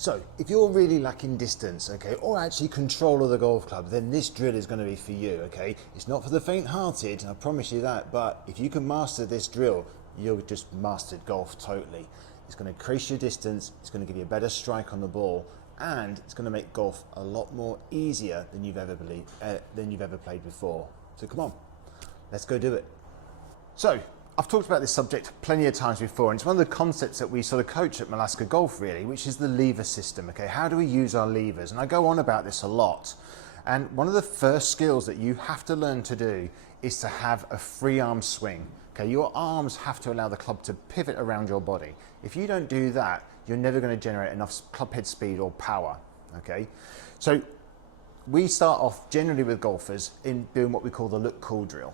So if you're really lacking distance, okay, or actually control of the golf club, then this drill is going to be for you, okay? It's not for the faint-hearted, I promise you that, but if you can master this drill, you've just mastered golf totally. It's going to increase your distance, it's going to give you a better strike on the ball, and it's going to make golf a lot more easier than you've ever played before. So come on, let's go do it. So, I've talked about this subject plenty of times before, and it's one of the concepts that we sort of coach at Malaska Golf really, which is the lever system, okay? How do we use our levers? And I go on about this a lot. And one of the first skills that you have to learn to do is to have a free arm swing, okay? Your arms have to allow the club to pivot around your body. If you don't do that, you're never going to generate enough club head speed or power, okay? So we start off generally with golfers in doing what we call the look cool drill.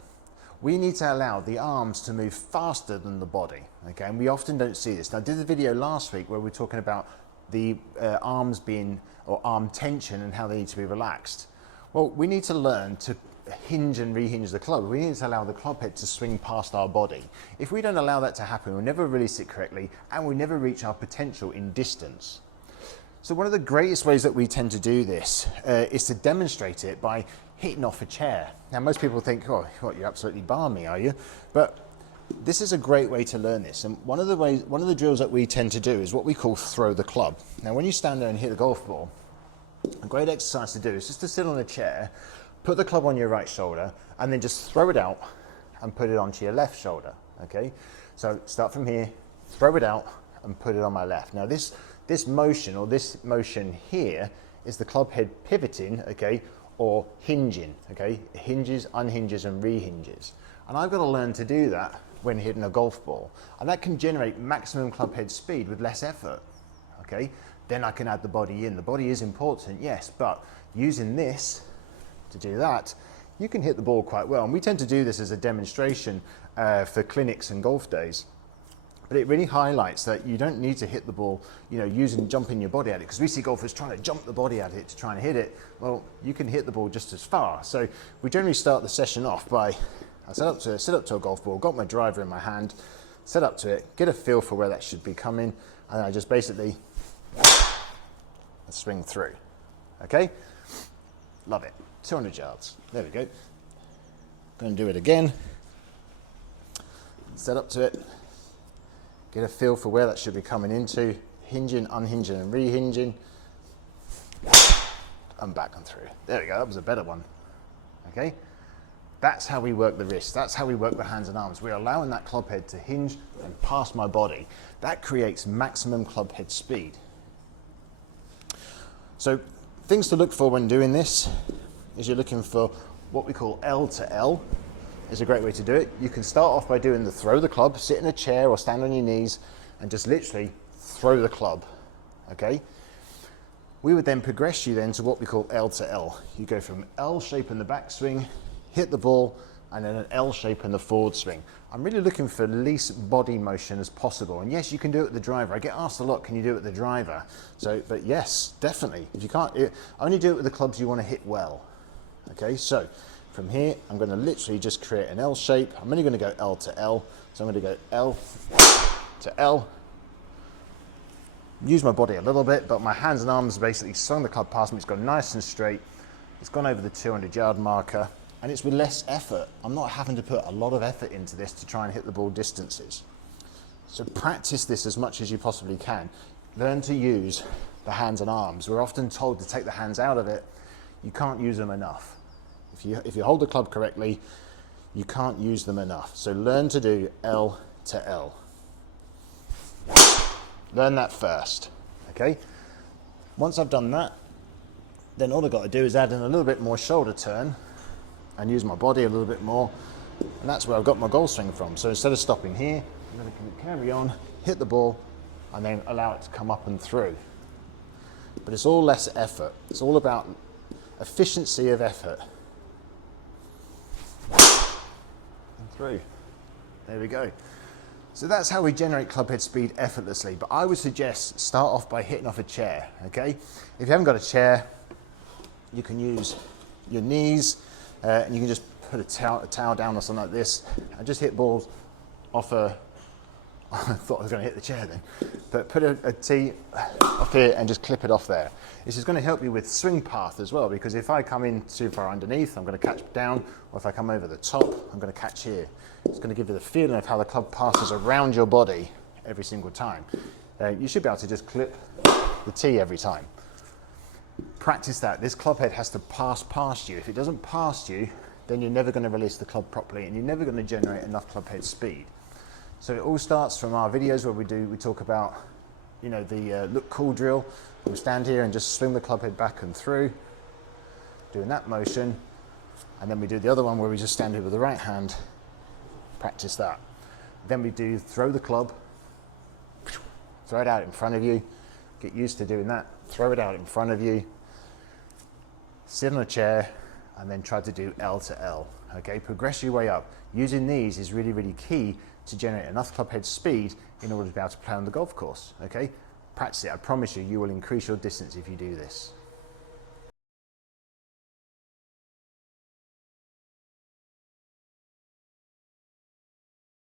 We need to allow the arms to move faster than the body, okay? And we often don't see this. Now, I did a video last week where we were talking about the arms being, or arm tension and how they need to be relaxed. Well, we need to learn to hinge and rehinge the club. We need to allow the club head to swing past our body. If we don't allow that to happen, we'll never release it correctly and we'll never reach our potential in distance. So one of the greatest ways that we tend to do this is to demonstrate it by hitting off a chair. Now most people think, oh, what, you're absolutely balmy, are you? But this is a great way to learn this. And one of the drills that we tend to do is what we call throw the club. Now when you stand there and hit a golf ball, a great exercise to do is just to sit on a chair, put the club on your right shoulder, and then just throw it out and put it onto your left shoulder, okay? So start from here, throw it out and put it on my left. Now this motion here is the club head pivoting, okay, or hinging, okay? It hinges, unhinges, and rehinges. And I've got to learn to do that when hitting a golf ball. And that can generate maximum club head speed with less effort, okay? Then I can add the body in. The body is important, yes, but using this to do that, you can hit the ball quite well. And we tend to do this as a demonstration for clinics and golf days. But it really highlights that you don't need to hit the ball, you know, jumping your body at it, because we see golfers trying to jump the body at it to try and hit it. Well, you can hit the ball just as far. So we generally start the session off by, I sit up to a golf ball, got my driver in my hand, set up to it, get a feel for where that should be coming, and I just basically swing through, okay? Love it, 200 yards, there we go. Going to do it again, set up to it, get a feel for where that should be coming into, hinging, unhinging, and rehinging, and back and through. There we go, that was a better one, okay? That's how we work the wrist, that's how we work the hands and arms. We're allowing that club head to hinge and pass my body. That creates maximum club head speed. So, things to look for when doing this is you're looking for what we call L to L. Is a great way to do it. You can start off by doing the throw the club, sit in a chair or stand on your knees and just literally throw the club, okay? We would then progress you then to what we call L to L. You go from L shape in the backswing, hit the ball, and then an L shape in the forward swing. I'm really looking for least body motion as possible. And yes, you can do it with the driver. I get asked a lot, can you do it with the driver? So, but yes, definitely. If you can't, only do it with the clubs you want to hit well, okay? So, from here, I'm going to literally just create an L shape. I'm only going to go L to L. So I'm going to go L to L. Use my body a little bit, but my hands and arms basically swung the club past me. It's gone nice and straight. It's gone over the 200-yard marker, and it's with less effort. I'm not having to put a lot of effort into this to try and hit the ball distances. So practice this as much as you possibly can. Learn to use the hands and arms. We're often told to take the hands out of it. You can't use them enough. If you hold the club correctly, you can't use them enough. So learn to do L to L. Learn that first, okay? Once I've done that, then all I've got to do is add in a little bit more shoulder turn and use my body a little bit more, and that's where I've got my golf swing from. So instead of stopping here, I'm going to carry on, hit the ball, and then allow it to come up and through. But it's all less effort. It's all about efficiency of effort. And through. There we go. So that's how we generate club head speed effortlessly. But I would suggest start off by hitting off a chair, okay? If you haven't got a chair, you can use your knees and you can just put a towel down or something like this and just hit balls off a I thought I was going to hit the chair then. But put a tee up here and just clip it off there. This is going to help you with swing path as well, because if I come in too far underneath, I'm going to catch down, or if I come over the top, I'm going to catch here. It's going to give you the feeling of how the club passes around your body every single time. You should be able to just clip the tee every time. Practice that. This club head has to pass past you. If it doesn't pass you, then you're never going to release the club properly, and you're never going to generate enough club head speed. So it all starts from our videos where we talk about, you know, the look cool drill. We'll stand here and just swing the club head back and through, doing that motion. And then we do the other one where we just stand here with the right hand, practice that. Then we do throw the club, throw it out in front of you, get used to doing that, throw it out in front of you, sit on a chair, and then try to do L to L, okay? Progress your way up. Using these is really, really key to generate enough club head speed in order to be able to play on the golf course, okay? Practice it. I promise you, you will increase your distance if you do this.